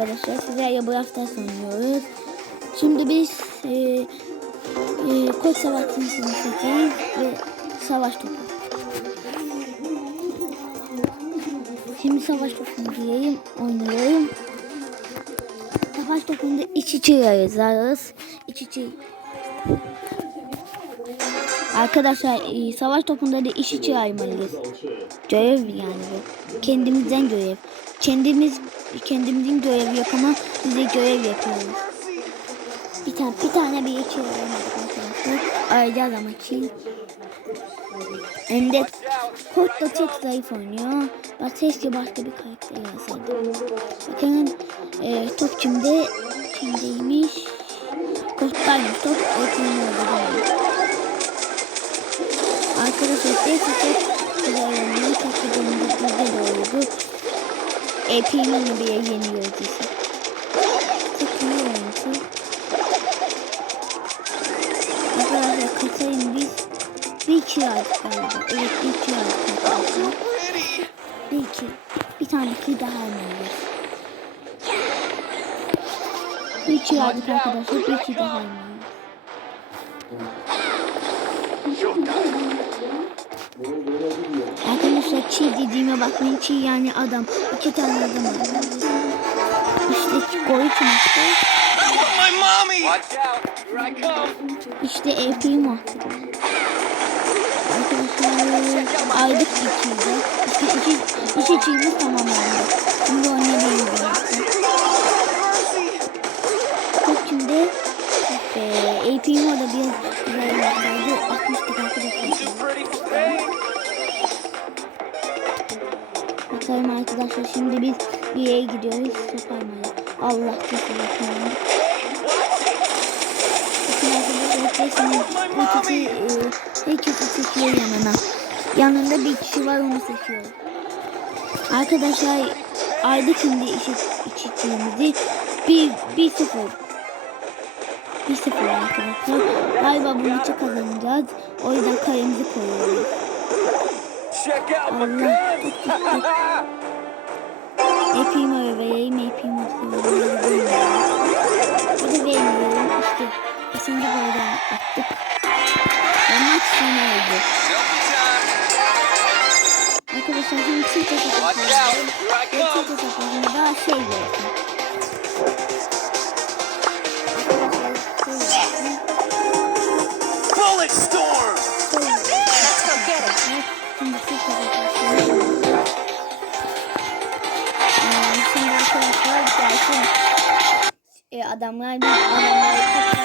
arkadaşlar. Sizlerle bu hafta oynuyoruz. Şimdi biz e, e, koç savaşçısını seçeceğiz ve savaş topu. Şimdi savaş topunu diyeyim, oynuyorum. Savaş topunda iç içe yazarız. İç içe. Arkadaşlar e, savaş topunda da iş içe yaymalıyız. Görev yani bu. Kendimizden görev. Kendimiz kendimizin görevi yok ama bize görev yapıyoruz. Bir tane bir tane bir iki arkadaşlar. Arayacağız ama ki. Hem de Kurt da çok zayıf oynuyor. Ben keşke başka bir karakter yazsaydım. Bakın e, top kimde? Kimdeymiş? Kurt'taymış. Top orada. Arkadaşlar neyse çok güzel oynuyor. Çok güzel oldu. Epey'in bir yeniyor dizisi. Çok iyi oyuncu. Arkadaşlar kasayım biz bir iki aldık galiba. Evet bir iki aldık arkadaşlar. Bir iki. Bir tane iki daha almalıyız. Bir iki aldık arkadaşlar. Bir iki daha almalıyız. Çiğ dediğime bakmayın. Çiğ yani adam. İki tane adam var. İşte gol kim attı? My mommy! Watch out! Here I come! İşte EP'im o. Arkadaşlar aydık ikiyle. İşte iki, iki çiğimiz tamamlandı. Şimdi. Çok şimdi eee AP'im orada biraz güzel yaptıydı. 60'lık arkadaşlar şimdi biz bir yere gidiyoruz. Süperman. Allah kesin yapıyorum. Bakın arkadaşlar kesin bu kişi seçiyor yanına. Yanında bir kişi var onu seçiyor. Arkadaşlar ayda şimdi işi içeceğimizi bir, bir sıfır. Bir sıfır arkadaşlar. Galiba bu maçı kazanacağız. O yüzden kalemizi koyuyoruz. Check my Allah. guns! Epeyim öyle vereyim, öyle Hadi vermiyorum işte. Beşinci golden attık. Ve maç sonu oldu. Arkadaşlar şimdi çift atak Ve çift atak yapıyorum. Daha şey versin. Arkadaşlar gelsin. E, adamlar bir adamlar.